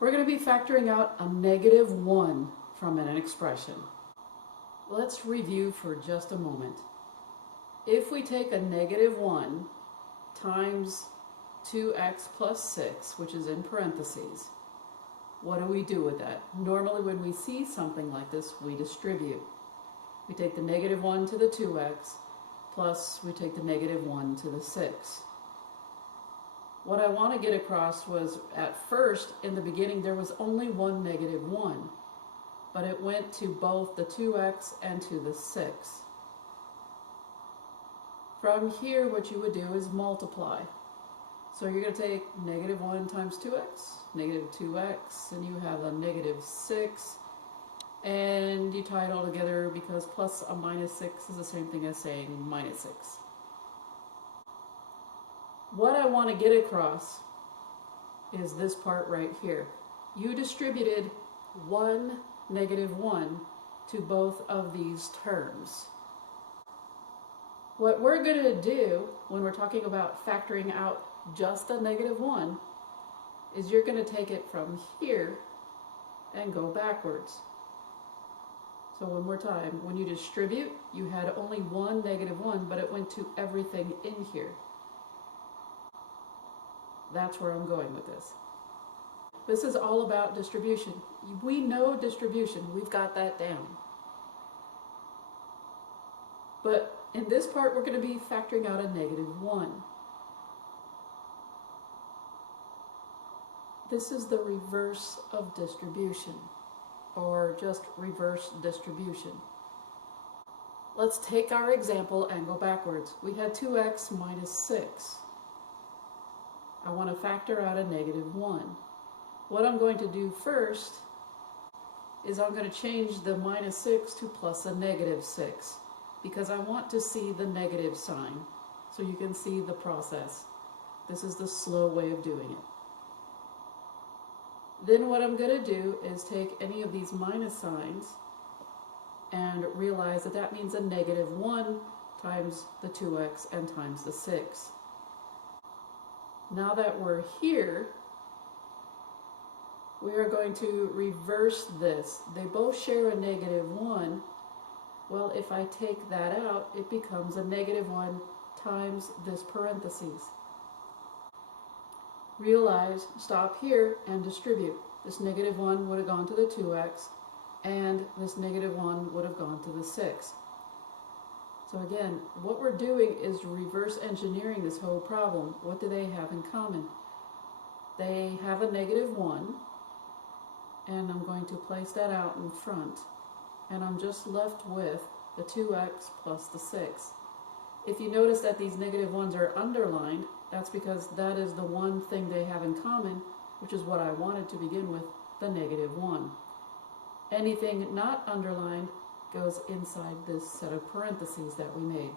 We're going to be factoring out a -1 from an expression. Let's review for just a moment. If we take a -1 times 2x plus 6, which is in parentheses, what do we do with that? Normally when we see something like this, we distribute. We take the -1 to the 2x, plus we take the -1 to the 6. What I want to get across was, at first, in the beginning, there was only one -1, but it went to both the 2x and to the 6. From here, what you would do is multiply. So you're going to take -1 times 2x, -2x, and you have a -6, and you tie it all together because plus a -6 is the same thing as saying -6. What I want to get across is this part right here. You distributed one -1 to both of these terms. What we're going to do when we're talking about factoring out just a -1 is you're going to take it from here and go backwards. So one more time, when you distribute, you had only one -1, but it went to everything in here. That's where I'm going with this. This is all about distribution. We know distribution, we've got that down. But in this part, we're going to be factoring out a -1. This is the reverse of distribution, or just reverse distribution. Let's take our example and go backwards. We had 2x minus 6. I want to factor out a -1. What I'm going to do first is I'm going to change the -6 to plus a -6 because I want to see the negative sign so you can see the process. This is the slow way of doing it. Then what I'm going to do is take any of these minus signs and realize that that means a -1 times the 2x and times the 6. Now that we're here, we are going to reverse this. They both share a -1. Well, if I take that out, it becomes a -1 times this parentheses. Realize, stop here and distribute. This -1 would have gone to the 2x, and this -1 would have gone to the 6. So again, what we're doing is reverse engineering this whole problem. What do they have in common? They have a -1, and I'm going to place that out in front, and I'm just left with the 2x plus the 6. If you notice that these -1s are underlined, that's because that is the one thing they have in common, which is what I wanted to begin with, the -1. Anything not underlined goes inside this set of parentheses that we made.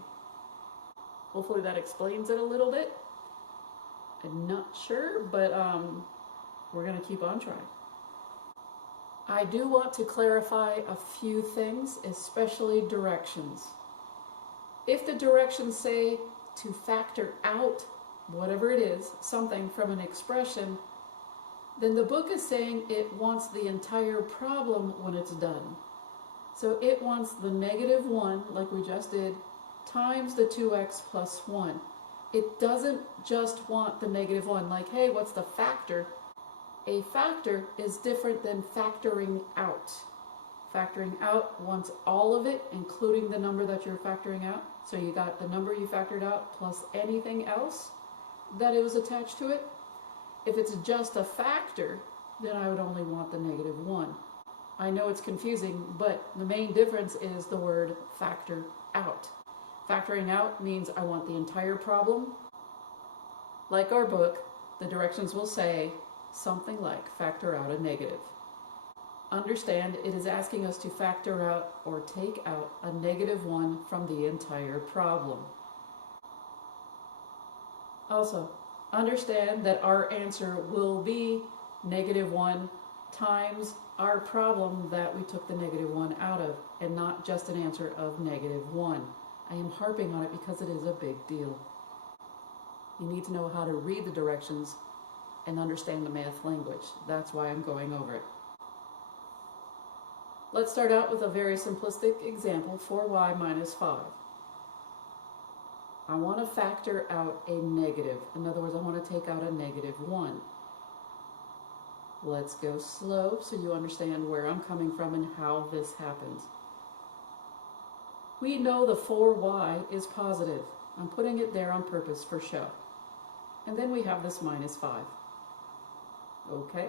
Hopefully that explains it a little bit. I'm not sure, but we're going to keep on trying. I do want to clarify a few things, especially directions. If the directions say to factor out whatever it is, something from an expression, then the book is saying it wants the entire problem when it's done. So it wants the -1, like we just did, times the 2x plus 1. It doesn't just want the -1, like, hey, what's the factor? A factor is different than factoring out. Factoring out wants all of it, including the number that you're factoring out. So you got the number you factored out plus anything else that it was attached to it. If it's just a factor, then I would only want the -1. I know it's confusing, but the main difference is the word factor out. Factoring out means I want the entire problem. Like our book, the directions will say something like factor out a negative. Understand, it is asking us to factor out or take out a -1 from the entire problem. Also, understand that our answer will be -1 times our problem that we took the -1 out of, and not just an answer of -1. I am harping on it because it is a big deal. You need to know how to read the directions and understand the math language. That's why I'm going over it. Let's start out with a very simplistic example, 4y minus 5. I want to factor out a negative. In other words, I want to take out a negative 1. Let's go slow so you understand where I'm coming from and how this happens. We know the 4y is positive. I'm putting it there on purpose for show. And then we have this minus 5. Okay?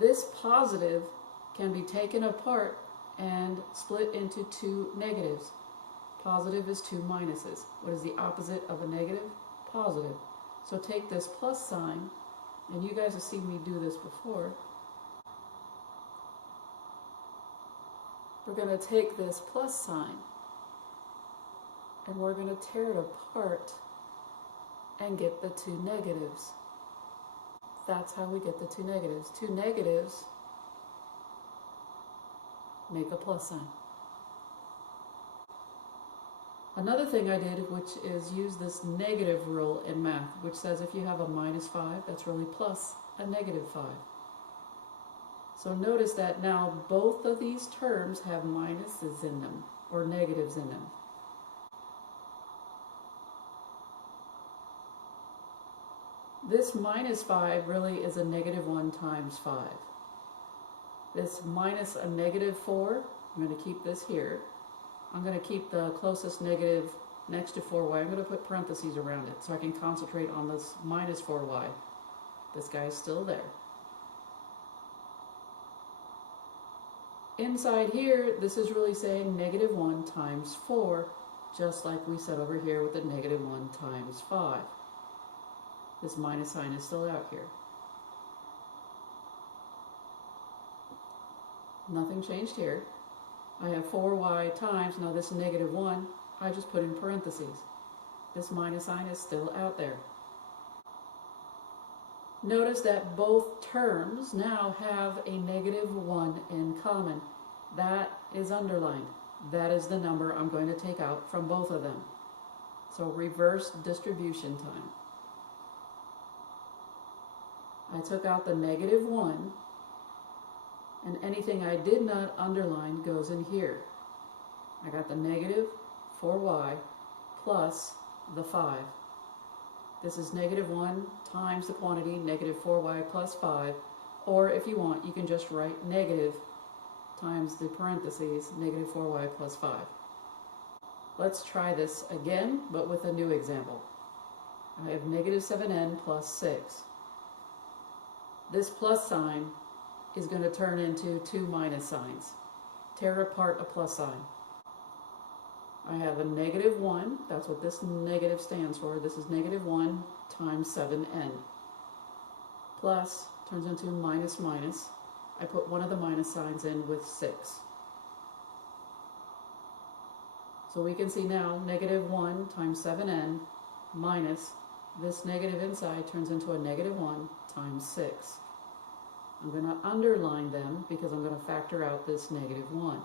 This positive can be taken apart and split into two negatives. Positive is two minuses. What is the opposite of a negative? Positive. So take this plus sign, and you guys have seen me do this before. We're going to take this plus sign, and we're going to tear it apart and get the two negatives. That's how we get the two negatives. Two negatives make a plus sign. Another thing I did, which is use this negative rule in math, which says if you have a minus 5, that's really plus a negative 5. So notice that now both of these terms have minuses in them, or negatives in them. This minus 5 really is a negative 1 times 5. This minus a negative 4, I'm going to keep this here. I'm going to keep the closest negative next to 4y. I'm going to put parentheses around it so I can concentrate on this minus 4y. This guy is still there. Inside here, this is really saying negative 1 times 4, just like we said over here with the negative 1 times 5. This minus sign is still out here. Nothing changed here. I have 4y times, now this negative 1, I just put in parentheses. This minus sign is still out there. Notice that both terms now have a negative 1 in common. That is underlined. That is the number I'm going to take out from both of them. So reverse distribution time. I took out the negative 1, and anything I did not underline goes in here. I got the negative 4y plus the 5. This is negative 1 times the quantity, negative 4y plus 5, or if you want, you can just write negative times the parentheses, negative 4y plus 5. Let's try this again, but with a new example. I have negative 7n plus 6. This plus sign is going to turn into two minus signs. Tear apart a plus sign. I have a negative 1, that's what this negative stands for. This is negative 1 times 7n. Plus turns into minus minus. I put one of the minus signs in with 6. So we can see now negative 1 times 7n minus this negative inside turns into a negative 1 times 6. I'm going to underline them because I'm going to factor out this negative 1.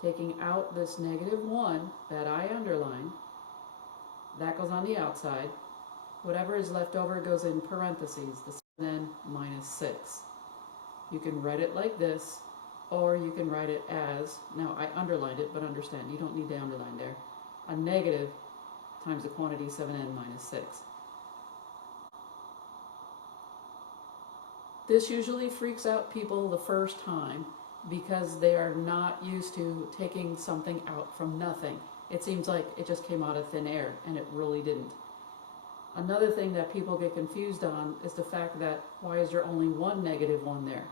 Taking out this negative 1 that I underlined, that goes on the outside. Whatever is left over goes in parentheses, the 7n minus 6. You can write it like this, or you can write it as, now I underlined it, but understand, you don't need to underline there, a negative times the quantity 7n minus 6. This usually freaks out people the first time because they are not used to taking something out from nothing. It seems like it just came out of thin air, and it really didn't. Another thing that people get confused on is the fact that why is there only one negative 1 there?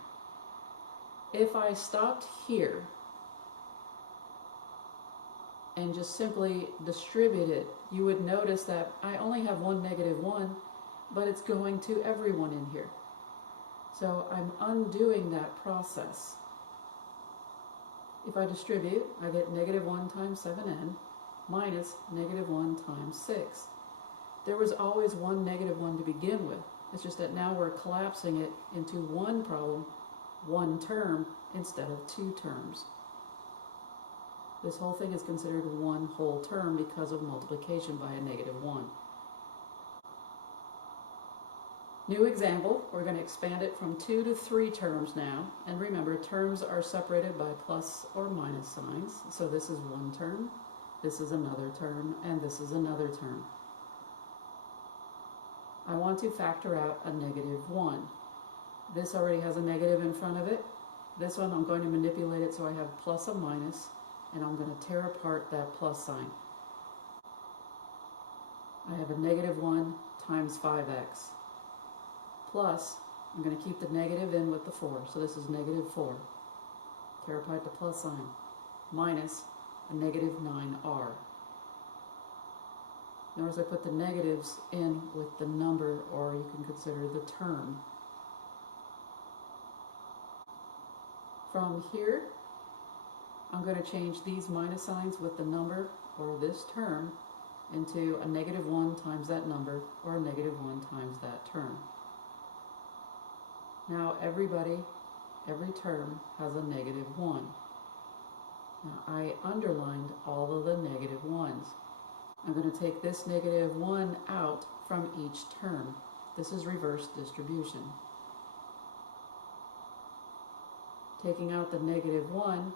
If I stopped here and just simply distributed, you would notice that I only have one negative 1, but it's going to everyone in here. So I'm undoing that process. If I distribute, I get negative 1 times 7n minus negative 1 times 6. There was always one negative 1 to begin with. It's just that now we're collapsing it into one problem, one term, instead of two terms. This whole thing is considered one whole term because of multiplication by a negative 1. New example, we're going to expand it from 2 to 3 terms now. And remember, terms are separated by plus or minus signs. So this is one term, this is another term, and this is another term. I want to factor out a negative 1. This already has a negative in front of it. This one I'm going to manipulate it so I have plus a minus, and I'm going to tear apart that plus sign. I have a negative 1 times 5x. Plus, I'm going to keep the negative in with the 4, so this is negative 4. Tear apart the plus sign. Minus a negative 9r. Notice I put the negatives in with the number, or you can consider the term. From here, I'm going to change these minus signs with the number, or this term, into a negative 1 times that number, or a negative 1 times that term. Now every term has a negative 1. Now I underlined all of the negative 1s. I'm going to take this negative 1 out from each term. This is reverse distribution. Taking out the negative 1,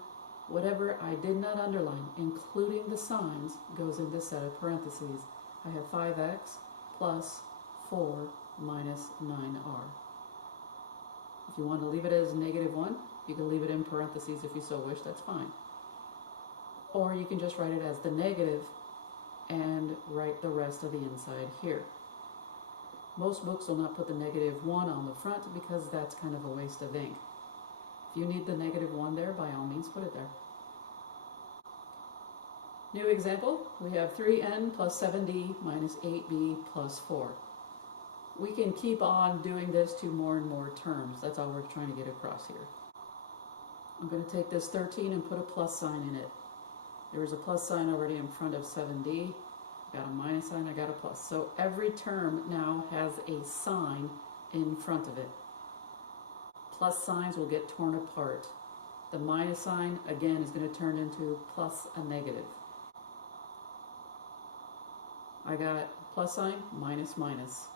whatever I did not underline, including the signs, goes in this set of parentheses. I have 5x plus 4 minus 9r. If you want to leave it as negative 1, you can leave it in parentheses if you so wish, that's fine. Or you can just write it as the negative and write the rest of the inside here. Most books will not put the negative 1 on the front because that's kind of a waste of ink. If you need the negative 1 there, by all means put it there. New example, we have 3n plus 7d minus 8b plus 4. We can keep on doing this to more and more terms. That's all we're trying to get across here. I'm going to take this 13 and put a plus sign in it. There was a plus sign already in front of 7d. I got a minus sign, I got a plus. So every term now has a sign in front of it. Plus signs will get torn apart. The minus sign, again, is going to turn into plus a negative. I got plus sign, minus, minus.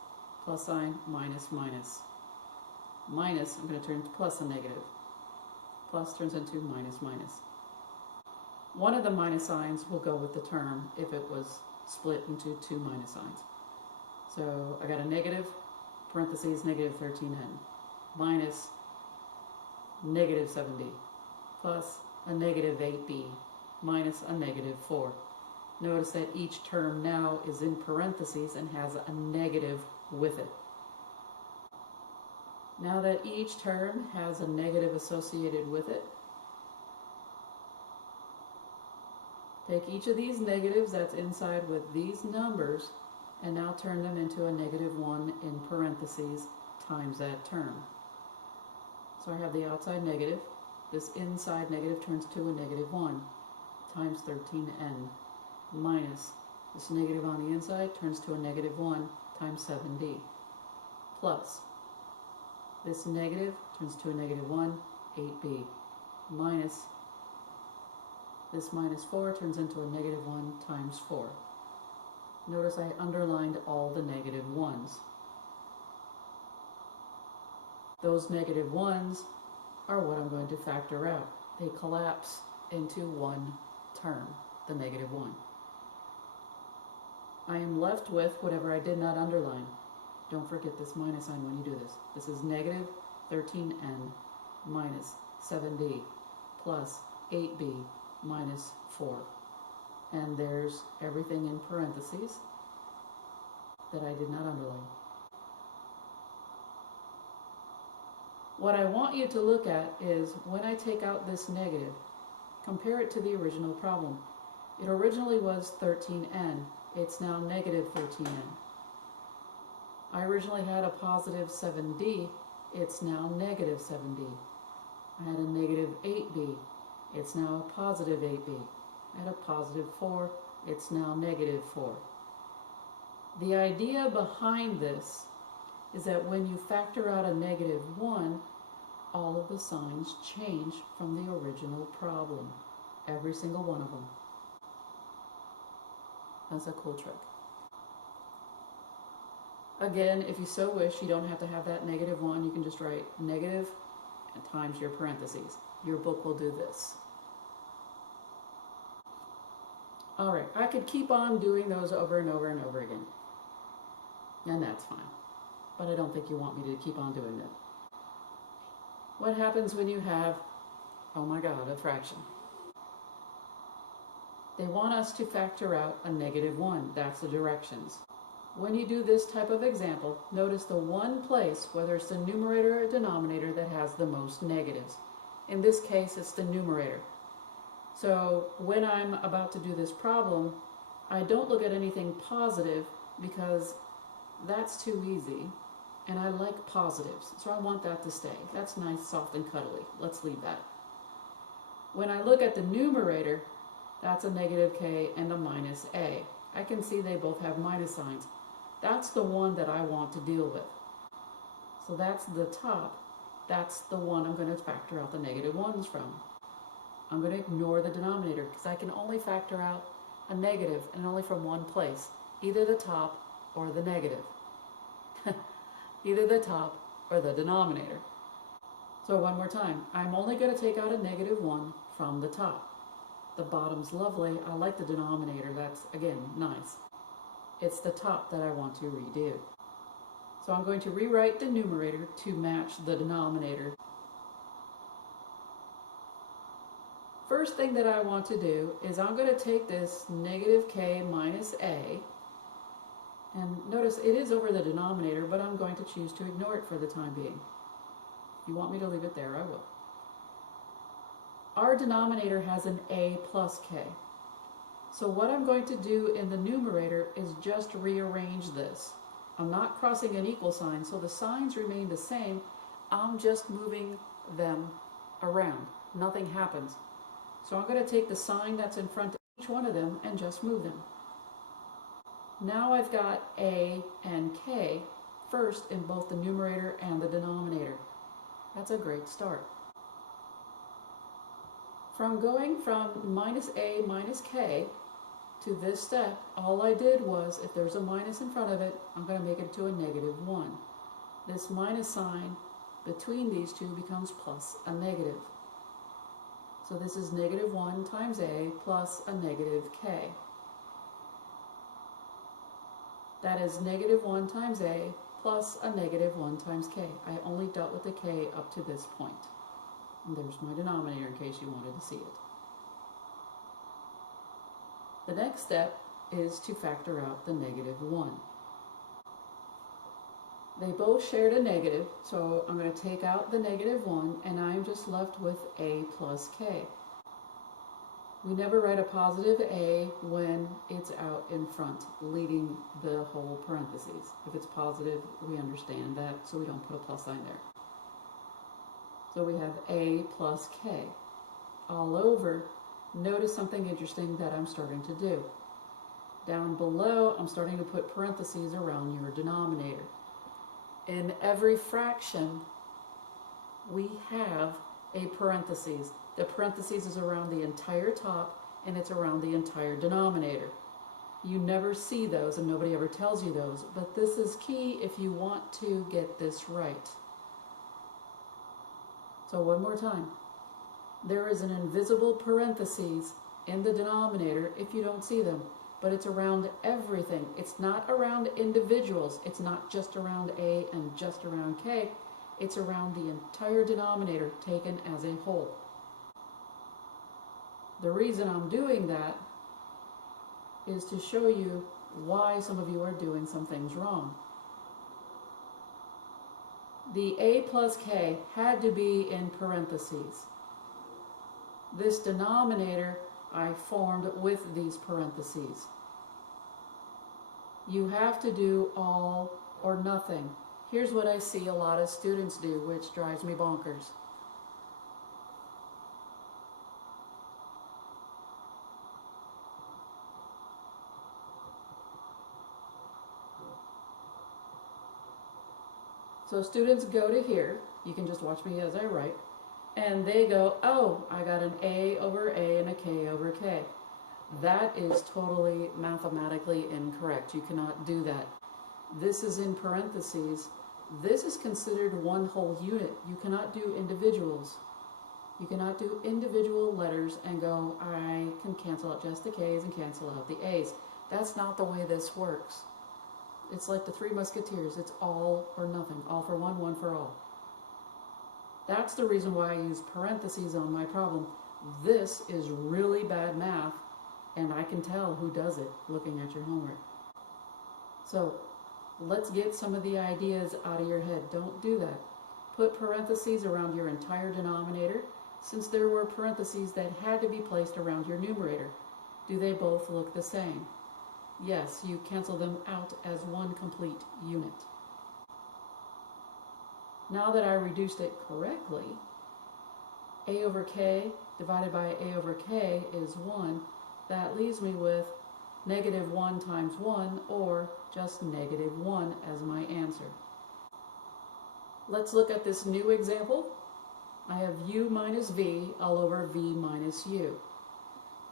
Plus sign, minus, minus. Minus, I'm going to turn into plus a negative. Plus turns into minus, minus. One of the minus signs will go with the term if it was split into 2 minus signs. So I got a negative, parentheses, negative 13n, minus negative 7d, plus a negative 8b, minus a negative 4. Notice that each term now is in parentheses and has a negative with it. Now that each term has a negative associated with it, take each of these negatives that's inside with these numbers and now turn them into a negative 1 in parentheses times that term. So I have the outside negative. This inside negative turns to a negative 1 times 13n minus this negative on the inside turns to a negative 1 times 7d plus this negative turns to a negative 1, 8b minus this minus 4 turns into a negative 1 times 4. Notice I underlined all the negative 1s. Those negative 1s are what I'm going to factor out. They collapse into one term, the negative 1. I am left with whatever I did not underline. Don't forget this minus sign when you do this. This is negative 13n minus 7d plus 8b minus 4. And there's everything in parentheses that I did not underline. What I want you to look at is when I take out this negative, compare it to the original problem. It originally was 13n. It's now negative 13n. I originally had a positive 7d. It's now negative 7d. I had a negative 8b. It's now a positive 8b. I had a positive 4. It's now negative 4. The idea behind this is that when you factor out a negative 1, all of the signs change from the original problem. Every single one of them. That's a cool trick. Again, if you so wish, you don't have to have that -1. You can just write negative and times your parentheses. Your book will do this. All right, I could keep on doing those over and over and over again. And that's fine. But I don't think you want me to keep on doing that. What happens when you have, oh my God, a fraction? They want us to factor out a -1. That's the directions. When you do this type of example, notice the one place, whether it's the numerator or denominator, that has the most negatives. In this case, it's the numerator. So when I'm about to do this problem, I don't look at anything positive because that's too easy, and I like positives, so I want that to stay. That's nice, soft, and cuddly. Let's leave that. When I look at the numerator, that's a -k and a -a. I can see they both have minus signs. That's the one that I want to deal with. So that's the top. That's the one I'm going to factor out the -1s from. I'm going to ignore the denominator because I can only factor out a negative and only from one place, either the top or the negative. Either the top or the denominator. So one more time, I'm only going to take out a -1 from the top. The bottom's lovely. I like the denominator. That's, again, nice. It's the top that I want to redo. So I'm going to rewrite the numerator to match the denominator. First thing that I want to do is I'm going to take this -k minus a, and notice it is over the denominator, but I'm going to choose to ignore it for the time being. If you want me to leave it there, I will. Our denominator has an a plus k. So what I'm going to do in the numerator is just rearrange this. I'm not crossing an equal sign, so the signs remain the same. I'm just moving them around. Nothing happens. So I'm going to take the sign that's in front of each one of them and just move them. Now I've got a and k first in both the numerator and the denominator. That's a great start. From going from -a minus k to this step, all I did was, if there's a minus in front of it, I'm going to make it to a -1. This minus sign between these two becomes plus a negative. So this is -1 times a plus a -k. That is -1 times a plus a -1 times k. I only dealt with the k up to this point. And there's my denominator in case you wanted to see it. The next step is to factor out the -1. They both shared a negative, so I'm going to take out the -1 and I'm just left with a plus k. We never write a positive a when it's out in front, leading the whole parentheses. If it's positive, we understand that, so we don't put a plus sign there. So we have a plus k. All over, notice something interesting that I'm starting to do. Down below, I'm starting to put parentheses around your denominator. In every fraction, we have a parentheses. The parentheses is around the entire top, and it's around the entire denominator. You never see those, and nobody ever tells you those, but this is key if you want to get this right. So one more time. There is an invisible parentheses in the denominator if you don't see them, but it's around everything. It's not around individuals. It's not just around a and just around k. It's around the entire denominator taken as a whole. The reason I'm doing that is to show you why some of you are doing some things wrong. The a plus k had to be in parentheses. This denominator I formed with these parentheses. You have to do all or nothing. Here's what I see a lot of students do, which drives me bonkers. So students go to here, you can just watch me as I write, and they go, oh, I got an a over a and a k over k. That is totally mathematically incorrect. You cannot do that. this is in parentheses, this is considered one whole unit. You cannot do individuals. You cannot do individual letters and go, I can cancel out just the K's and cancel out the A's. That's not the way this works. It's like the Three Musketeers. It's all or nothing. All for one, one for all. That's the reason why I use parentheses on my problem. This is really bad math, and I can tell who does it looking at your homework. So let's get some of the ideas out of your head. Don't do that. Put parentheses around your entire denominator, since there were parentheses that had to be placed around your numerator. Do they both look the same? Yes, you cancel them out as one complete unit. Now that I reduced it correctly, a over k divided by a over k is 1. That leaves me with negative 1 times 1, or just negative 1 as my answer. Let's look at this new example. I have u minus v all over v minus u.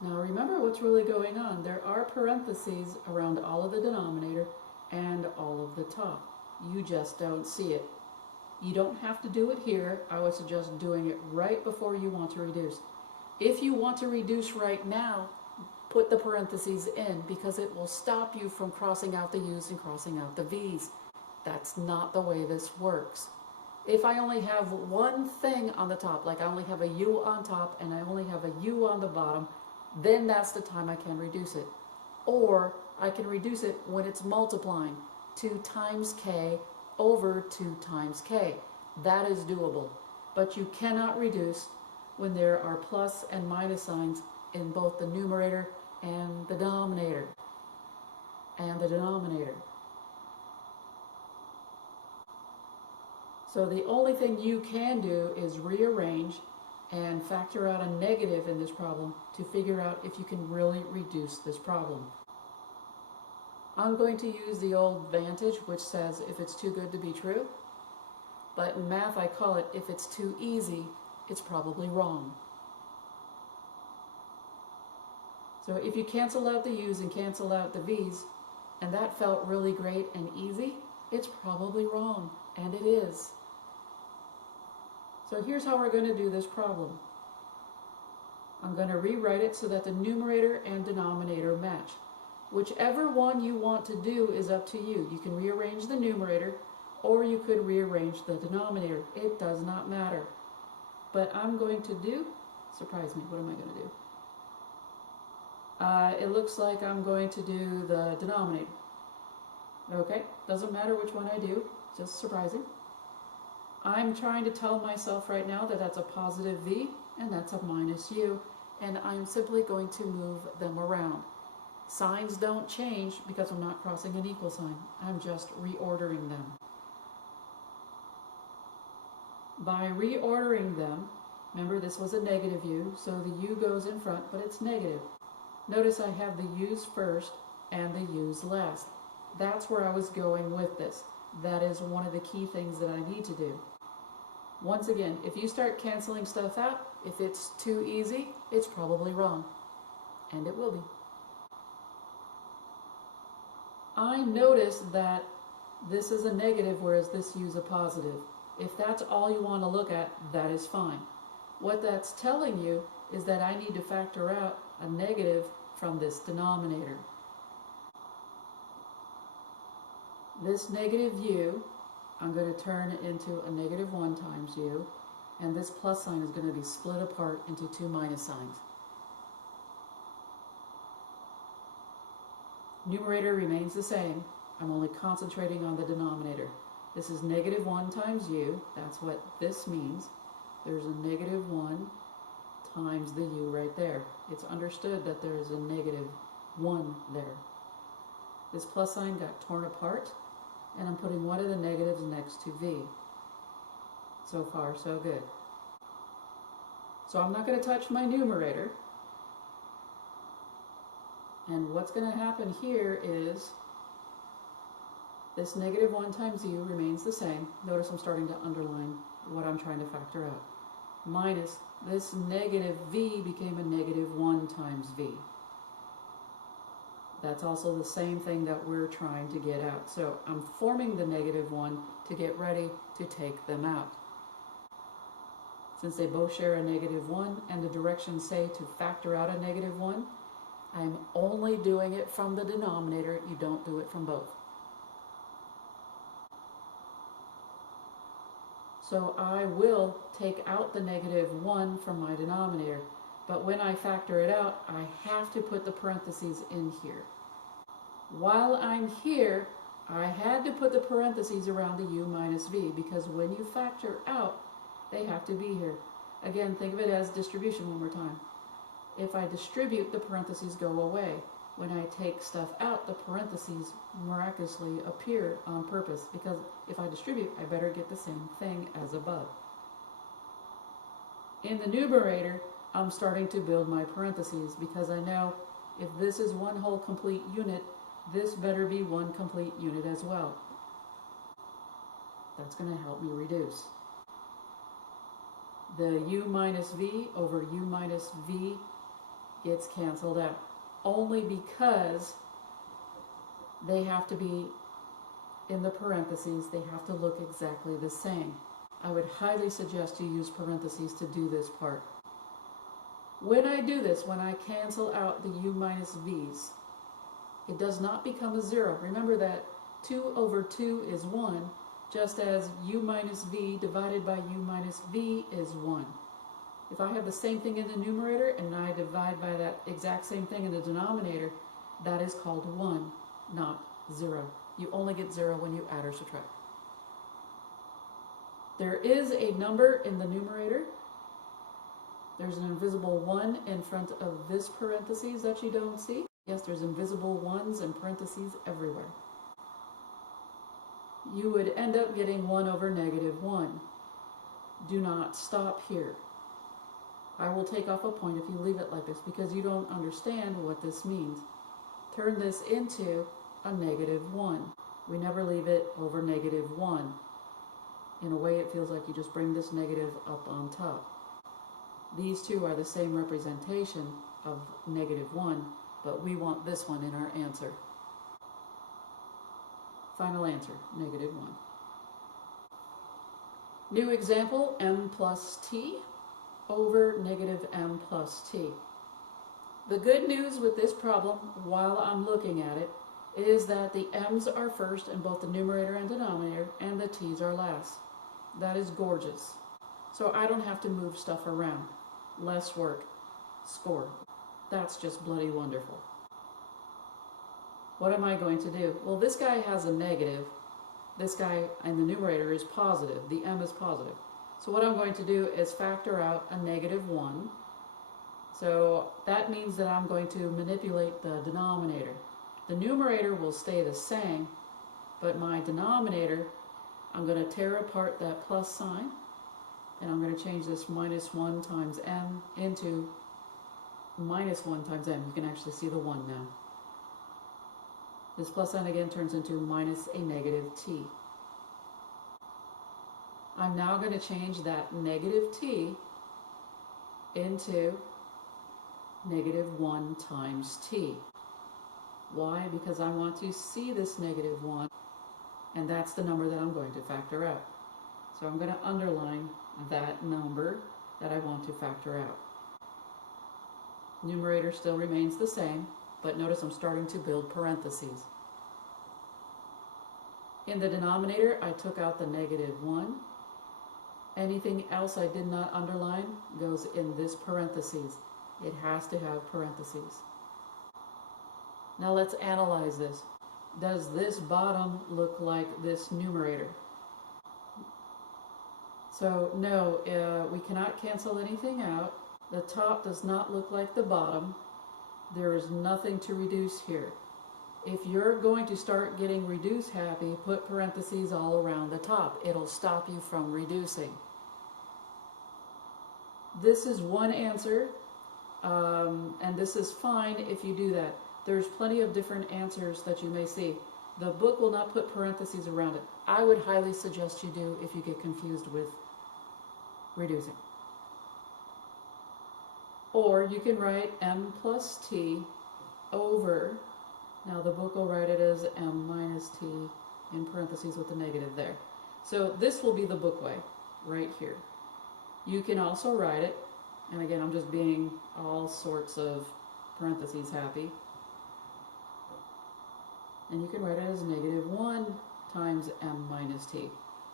Now remember what's really going on. There are parentheses around all of the denominator and all of the top. You just don't see it. You don't have to do it here. I would suggest doing it right before you want to reduce. If you want to reduce right now, put the parentheses in, because it will stop you from crossing out the u's and crossing out the v's. That's not the way this works. If I only have one thing on the top, like I only have a u on top and I only have a u on the bottom, then that's the time I can reduce it. Or I can reduce it when it's multiplying. 2 times k over 2 times k. That is doable. But you cannot reduce when there are plus and minus signs in both the numerator and the denominator. So the only thing you can do is rearrange and factor out a negative in this problem to figure out if you can really reduce this problem. I'm going to use the old Vantage, which says if it's too good to be true, but in math I call it if it's too easy, it's probably wrong. So if you cancel out the u's and cancel out the v's, and that felt really great and easy, it's probably wrong, and it is. So here's how we're going to do this problem. I'm going to rewrite it so that the numerator and denominator match. Whichever one you want to do is up to you. You can rearrange the numerator, or you could rearrange the denominator. It does not matter. But I'm going to do, surprise me, what am I going to do? It looks like I'm going to do the denominator. Okay, doesn't matter which one I do, just surprising. I'm trying to tell myself right now that that's a positive v and that's a minus u, and I'm simply going to move them around. Signs don't change because I'm not crossing an equal sign. I'm just reordering them. By reordering them, remember this was a negative u, so the u goes in front, but it's negative. Notice I have the u's first and the u's last. That's where I was going with this. That is one of the key things that I need to do. Once again, if you start canceling stuff out, if it's too easy, it's probably wrong. And it will be. I noticed that this is a negative, whereas this u is a positive. If that's all you want to look at, that is fine. What that's telling you is that I need to factor out a negative from this denominator. This negative u, I'm going to turn into a negative 1 times u, and this plus sign is going to be split apart into 2 minus signs. Numerator remains the same. I'm only concentrating on the denominator. This is negative 1 times u. That's what this means. There's a negative 1 times the u right there. It's understood that there is a negative 1 there. This plus sign got torn apart, and I'm putting one of the negatives next to v. So far, so good. So I'm not going to touch my numerator. And what's going to happen here is this negative 1 times u remains the same. Notice I'm starting to underline what I'm trying to factor out. Minus this negative v became a negative 1 times v. That's also the same thing that we're trying to get out. So I'm forming the negative 1 to get ready to take them out. Since they both share a negative 1 and the directions say to factor out a negative 1, I'm only doing it from the denominator. You don't do it from both. So I will take out the negative 1 from my denominator, but when I factor it out, I have to put the parentheses in here. While I'm here, I had to put the parentheses around the u minus v, because when you factor out, they have to be here. Again, think of it as distribution one more time. If I distribute, the parentheses go away. When I take stuff out, the parentheses miraculously appear on purpose, because if I distribute, I better get the same thing as above. In the numerator, I'm starting to build my parentheses, because I know if this is one whole complete unit, this better be one complete unit as well. That's going to help me reduce. The u minus v over u minus v gets canceled out, only because they have to be in the parentheses. They have to look exactly the same. I would highly suggest you use parentheses to do this part. When I do this, when I cancel out the u minus v's, it does not become a 0. Remember that 2 over 2 is 1, just as u minus v divided by u minus v is 1. If I have the same thing in the numerator and I divide by that exact same thing in the denominator, that is called 1, not 0. You only get 0 when you add or subtract. There is a number in the numerator. There's an invisible 1 in front of this parentheses that you don't see. Yes, there's invisible 1s and parentheses everywhere. You would end up getting 1 over negative 1. Do not stop here. I will take off a point if you leave it like this, because you don't understand what this means. Turn this into a negative 1. We never leave it over negative 1. In a way, it feels like you just bring this negative up on top. These two are the same representation of negative 1, but we want this one in our answer. Final answer, negative 1. New example, m plus t over negative m plus t. The good news with this problem, while I'm looking at it, is that the m's are first in both the numerator and denominator, and the t's are last. That is gorgeous. So I don't have to move stuff around. Less work. Score. That's just bloody wonderful. What am I going to do? Well, this guy has a negative. This guy in the numerator is positive. The m is positive. So what I'm going to do is factor out a negative 1. So that means that I'm going to manipulate the denominator. The numerator will stay the same, but my denominator, I'm going to tear apart that plus sign, and I'm going to change this minus 1 times m into minus 1 times m. You can actually see the 1 now. This plus sign again turns into minus a negative t. I'm now going to change that negative t into negative 1 times t. Why? Because I want to see this negative 1, and that's the number that I'm going to factor out. So I'm going to underline that number that I want to factor out. Numerator still remains the same, but notice I'm starting to build parentheses. In the denominator, I took out the negative 1. Anything else I did not underline goes in this parentheses. It has to have parentheses. Now let's analyze this. Does this bottom look like this numerator? So no, we cannot cancel anything out. The top does not look like the bottom. There is nothing to reduce here. If you're going to start getting reduce happy, put parentheses all around the top. It'll stop you from reducing. This is one answer, and this is fine if you do that. There's plenty of different answers that you may see. The book will not put parentheses around it. I would highly suggest you do if you get confused with reducing. Or you can write m plus t over Now the book will write it as m minus t in parentheses with the negative there. So this will be the book way, right here. You can also write it, and again I'm just being all sorts of parentheses happy, and you can write it as negative 1 times m minus t.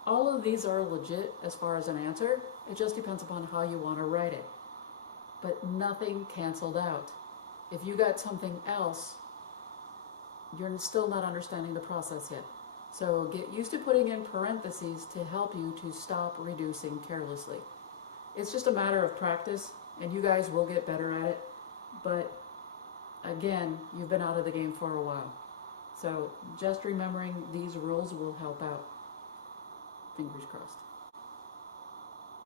All of these are legit as far as an answer, it just depends upon how you want to write it. But nothing canceled out. If you got something else, you're still not understanding the process yet. So get used to putting in parentheses to help you to stop reducing carelessly. It's just a matter of practice, and you guys will get better at it. But again, you've been out of the game for a while. So just remembering these rules will help out. Fingers crossed.